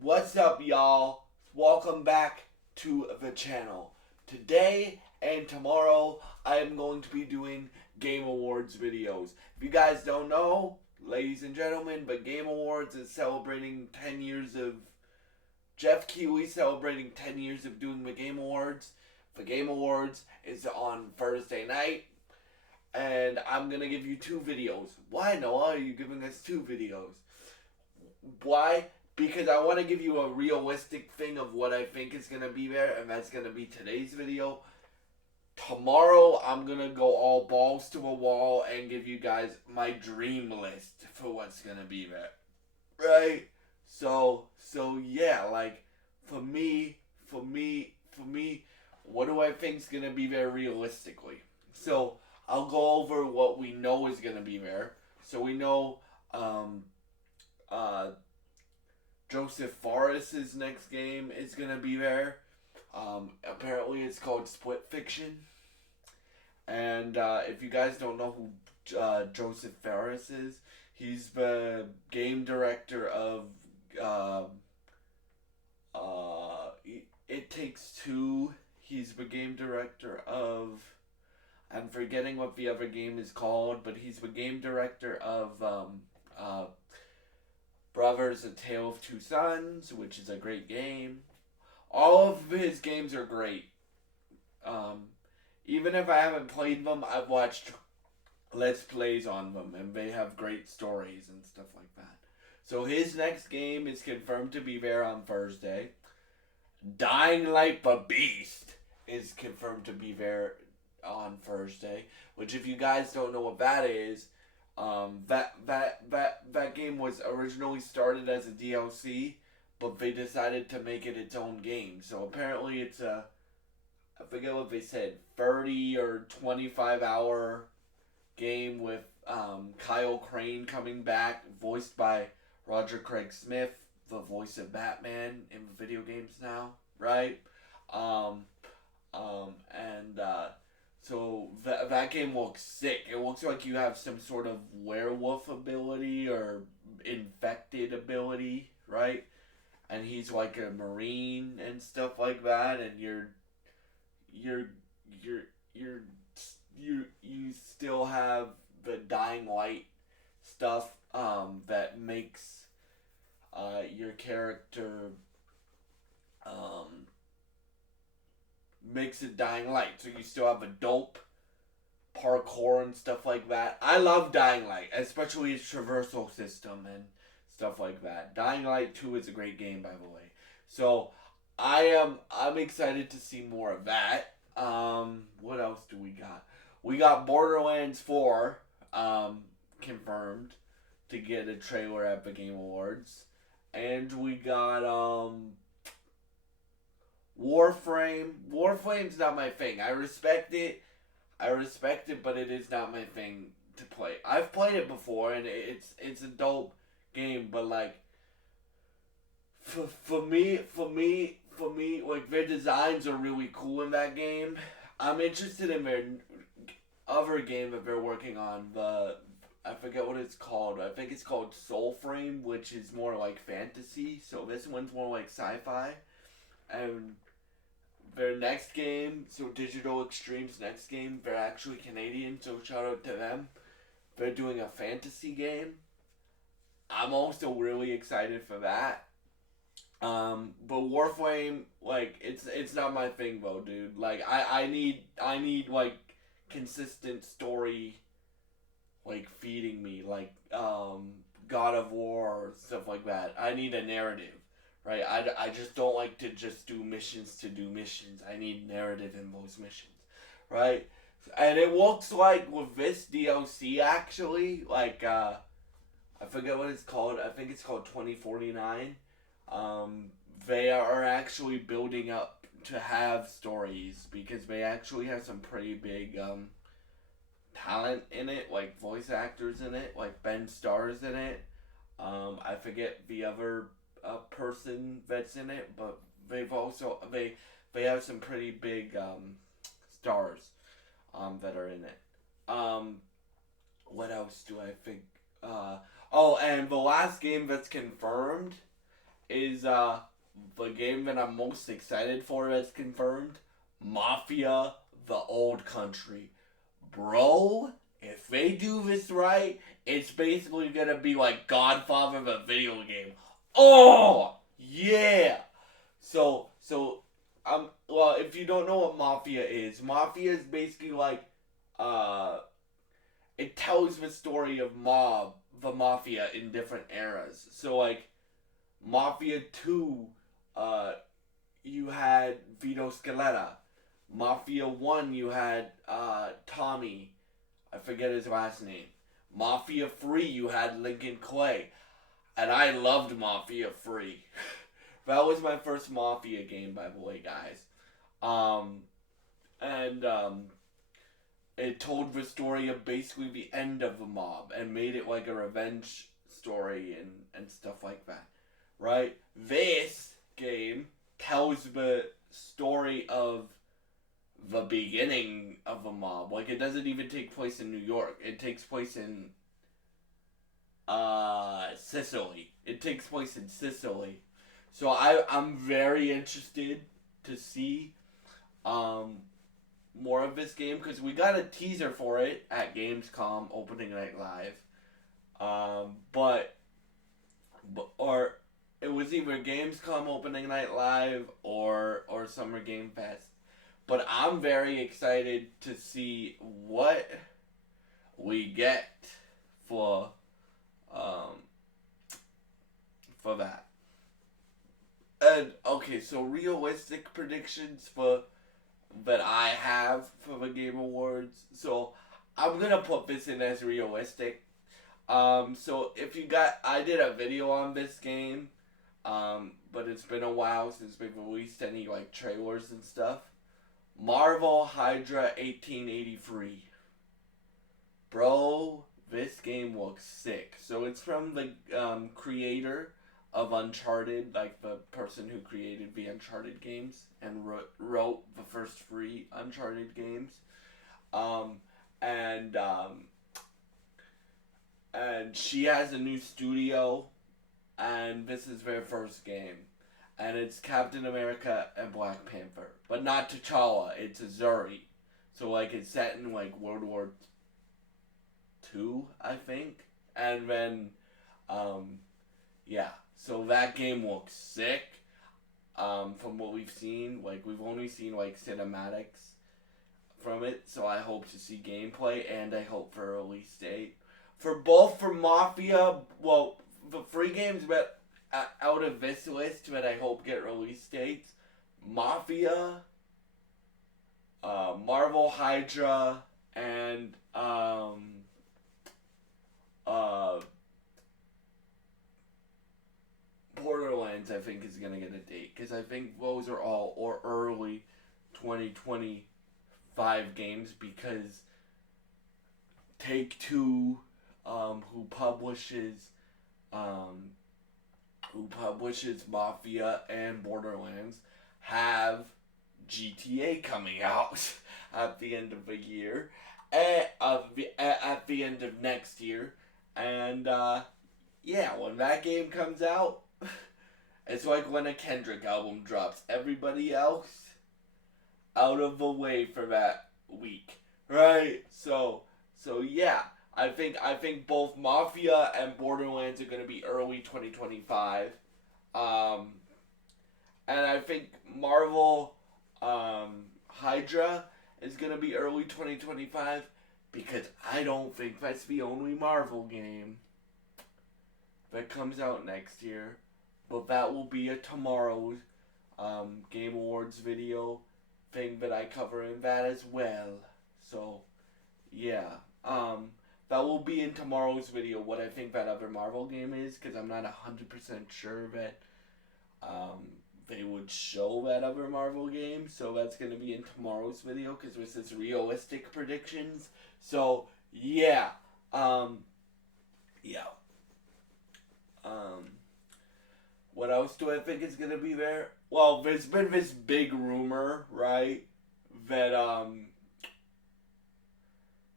What's up, y'all? Welcome back to the channel. Today and tomorrow, I am going to be doing Game Awards videos. If you guys don't know, ladies and gentlemen, but Game Awards is celebrating 10 years of Jeff Keighley celebrating 10 years of doing the Game Awards. The Game Awards is on Thursday night, and I'm gonna give you two videos. Why, Noah, are you giving us two videos? Why? Because I want to give you a realistic thing of what I think is going to be there, and that's going to be today's video. Tomorrow, I'm going to go all balls to the wall and give you guys my dream list for what's going to be there. Right? So yeah, like, for me, what do I think is going to be there realistically? So, I'll go over what we know is going to be there. So, we know, uh, Joseph Fares's next game is gonna be there. Apparently, it's called Split Fiction. And if you guys don't know who Joseph Fares is, he's the game director of uh, It Takes Two. He's the game director of. I'm forgetting what the other game is called, but he's the game director of Brothers: A Tale of Two Sons, which is a great game. All of his games are great. Um, Even if I haven't played them, I've watched Let's Plays on them, and they have great stories and stuff like that. So his next game is confirmed to be there on Thursday. Dying Light the Beast is confirmed to be there on Thursday. Which, if you guys don't know what that is, that game was originally started as a DLC, but they decided to make it its own game. So apparently it's a, I forget what they said, 30 or 25-hour game with Kyle Crane coming back, voiced by Roger Craig Smith, the voice of Batman in video games now, right? Um, and so that game looks sick. It looks like you have some sort of werewolf ability or infected ability, right? And he's like a marine and stuff like that, and you're you're you're you still have the dying light stuff that makes your character um makes it dying light. So you still have a dope parkour and stuff like that. I love Dying Light, especially its traversal system and stuff like that. Dying Light 2 is a great game, by the way. So I'm excited to see more of that. What else do we got? We got Borderlands 4 confirmed to get a trailer at the Game Awards. And we got Warframe. Warframe's not my thing. I respect it, but it is not my thing to play. I've played it before, and it's a dope game. But like, for me, like their designs are really cool in that game. I'm interested in their other game that they're working on. I forget what it's called. I think it's called Soulframe, which is more like fantasy. So this one's more like sci-fi, and their next game, so Digital Extreme's next game, they're actually Canadian, so shout out to them. They're doing a fantasy game. I'm also really excited for that. But Warframe, like, it's not my thing though, dude. Like, I need like consistent story, like feeding me, like God of War or stuff like that. I need a narrative. Right, I just don't like to just do missions to do missions. I need narrative in those missions, right? And it looks like with this DLC actually, like I forget what it's called. I think it's called 2049. They are actually building up to have stories because they actually have some pretty big talent in it, like voice actors in it, like Ben Starr's in it. I forget the other person that's in it, but they have some pretty big stars that are in it. Um, what else do I think? Oh, and the last game that's confirmed is the game that I'm most excited for that's confirmed. Mafia: The Old Country. Bro, if they do this right, it's basically gonna be like Godfather of a video game. Oh yeah. Well, if you don't know what Mafia is basically like uh it tells the story of the Mafia in different eras. So like Mafia 2, uh you had Vito Scaletta. Mafia 1, you had Tommy. I forget his last name. Mafia 3, you had Lincoln Clay. And I loved Mafia 3. That was my first Mafia game, by the way, guys. Um, and it told the story of basically the end of the mob and made it like a revenge story and stuff like that. Right? This game tells the story of the beginning of a mob. Like, it doesn't even take place in New York. It takes place in Sicily. It takes place in Sicily. So I'm very interested to see more of this game because we got a teaser for it at Gamescom opening night live. Or it was either Gamescom opening night live or Summer Game Fest. But I'm very excited to see what we get for that. And okay, so realistic predictions for that I have for the Game Awards. So I'm gonna put this in as realistic. So if you I did a video on this game, but it's been a while since we've released any like trailers and stuff. Marvel Hydra 1883. Bro, this game looks sick. So it's from the creator of Uncharted, like the person who created the Uncharted games and wrote the first 3 Uncharted games. And she has a new studio, and this is their first game. And it's Captain America and Black Panther. But not T'Challa, it's Azuri. So like it's set in like World War II, I think. And then yeah. So that game looks sick. From what we've seen. Like we've only seen like cinematics from it. So I hope to see gameplay and I hope for a release date. For Mafia, well, the free games but out of this list that I hope get release dates, Mafia, Marvel Hydra, and Borderlands I think is gonna get a date because I think those are all or early 2025 games because Take-Two, who publishes Mafia and Borderlands, have GTA coming out at the end of the year, at the end of next year, and yeah, when that game comes out, it's like when a Kendrick album drops. Everybody else out of the way for that week, right? So yeah. I think both Mafia and Borderlands are going to be early 2025. And I think Marvel Hydra is going to be early 2025 because I don't think that's the only Marvel game that comes out next year. But that will be a tomorrow's Game Awards video thing that I cover in that as well. So, yeah. That will be in tomorrow's video, what I think that other Marvel game is, because I'm not 100% sure that they would show that other Marvel game. So that's going to be in tomorrow's video, because this is realistic predictions. So, yeah. Yeah. What else do I think is going to be there? Well, there's been this big rumor, right, that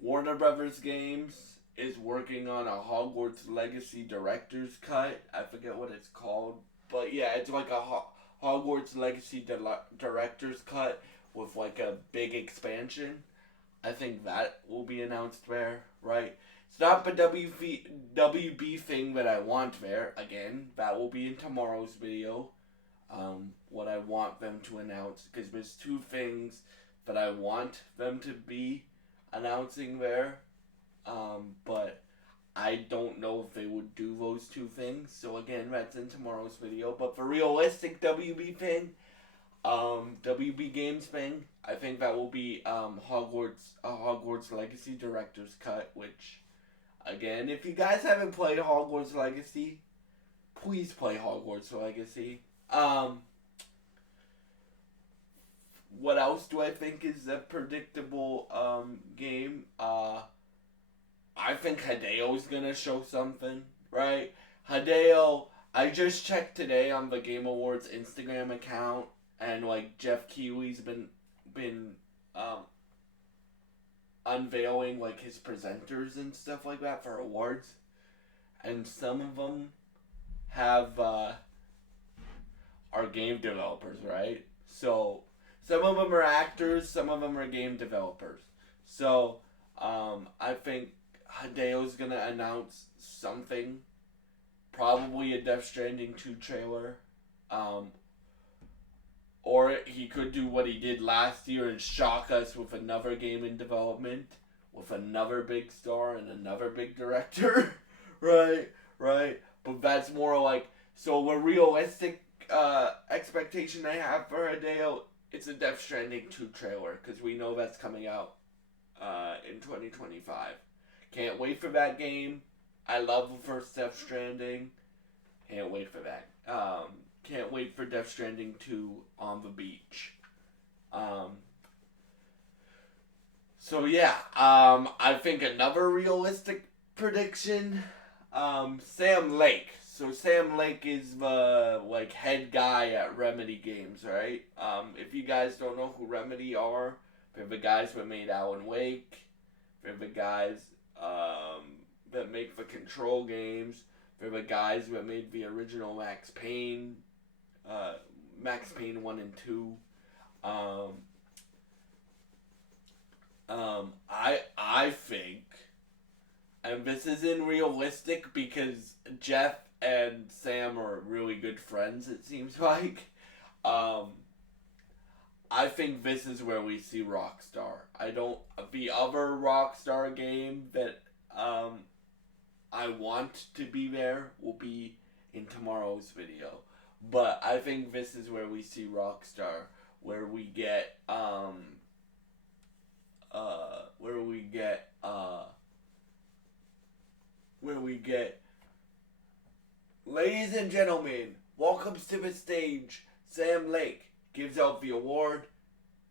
Warner Brothers Games is working on a Hogwarts Legacy director's cut. I forget what it's called. but yeah, it's like a Hogwarts Legacy director's cut with like a big expansion. I think that will be announced there, right? It's not the WB thing that I want there. Again, that will be in tomorrow's video. What I want them to announce, because there's two things that I want them to be announcing there. But I don't know if they would do those two things. So again, that's in tomorrow's video. But the realistic WB thing, WB Games thing, I think that will be Hogwarts Legacy Director's Cut, which, again, if you guys haven't played Hogwarts Legacy, please play Hogwarts Legacy. What else do I think is a predictable game? I think Hideo's gonna show something, right? Hideo, I just checked today on the Game Awards Instagram account, and like Jeff Keighley's been unveiling like his presenters and stuff like that for awards, and some of them have are game developers, right? So some of them are actors, some of them are game developers. So I think Hideo's gonna announce something, probably a Death Stranding 2 trailer, or he could do what he did last year and shock us with another game in development, with another big star and another big director, right? But that's more like, so a realistic expectation I have for Hideo, it's a Death Stranding 2 trailer, because we know that's coming out in 2025. Can't wait for that game. I love the first Death Stranding. Can't wait for that. Can't wait for Death Stranding 2 on the beach. So yeah, I think another realistic prediction, Sam Lake. So Sam Lake is the like head guy at Remedy Games, right? If you guys don't know who Remedy are, they're the guys that made Alan Wake. They're the guys that make the Control games. They're the guys that made the original Max Payne, Max Payne 1 and 2. I think, and this isn't realistic because Jeff and Sam are really good friends, it seems like. I think this is where we see Rockstar. The other Rockstar game that I want to be there will be in tomorrow's video. But I think this is where we see Rockstar, where we get ladies and gentlemen, welcomes to the stage, Sam Lake gives out the award.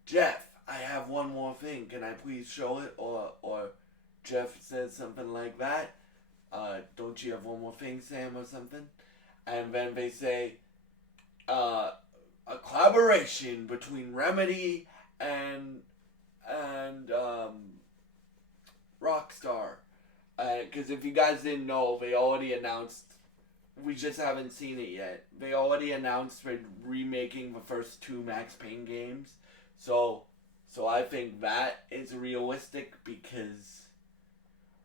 Jeff, I have one more thing. Can I please show it? Or Jeff says something like that. Don't you have one more thing, Sam, or something? And then they say, a collaboration between Remedy and Rockstar. Because if you guys didn't know, they already announced. We just haven't seen it yet. They already announced they're remaking the first two Max Payne games. So I think that is realistic because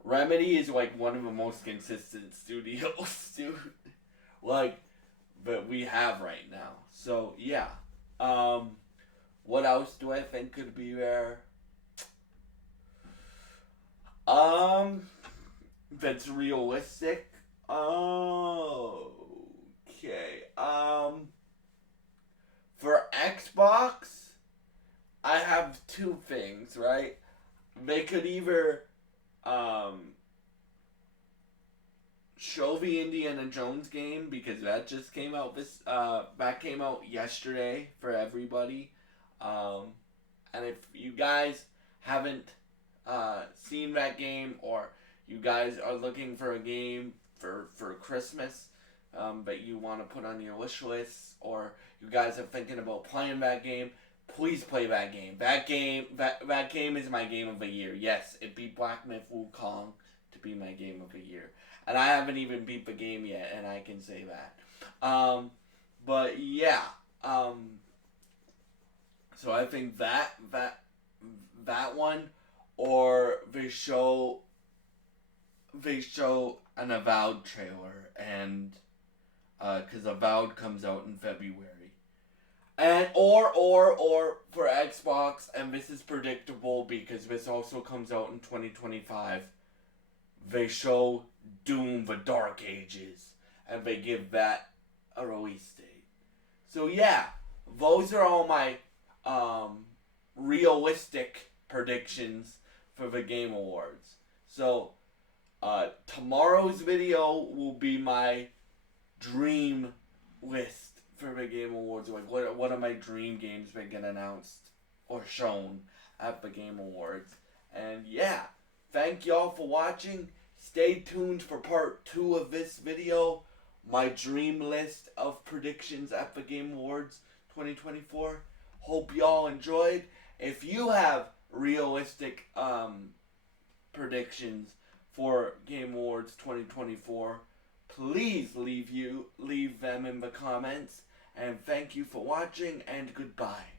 Remedy is like one of the most consistent studios, dude. Like, that we have right now. So yeah. What else do I think could be there? That's realistic. Okay. For Xbox, I have two things, right? They could either show the Indiana Jones game because that just came out that came out yesterday for everybody. And if you guys haven't seen that game, or you guys are looking for a game for Christmas that you want to put on your wish list, or you guys are thinking about playing that game, please play that game. That game is my game of the year. Yes, it beat Black Myth Wukong to be my game of the year. And I haven't even beat the game yet, and I can say that. But yeah, so I think that one, or they show an Avowed trailer, and because Avowed comes out in February, and or for Xbox, and this is predictable because this also comes out in 2025. They show Doom: The Dark Ages, and they give that a release date. So yeah, those are all my realistic predictions for the Game Awards. So tomorrow's video will be my dream list for the Game Awards. Like what are my dream games that get announced or shown at the Game Awards? And yeah, thank y'all for watching. Stay tuned for part 2 of this video. My dream list of predictions at the Game Awards 2024. Hope y'all enjoyed. If you have realistic predictions for Game Awards 2024, please leave them in the comments. And thank you for watching, and goodbye.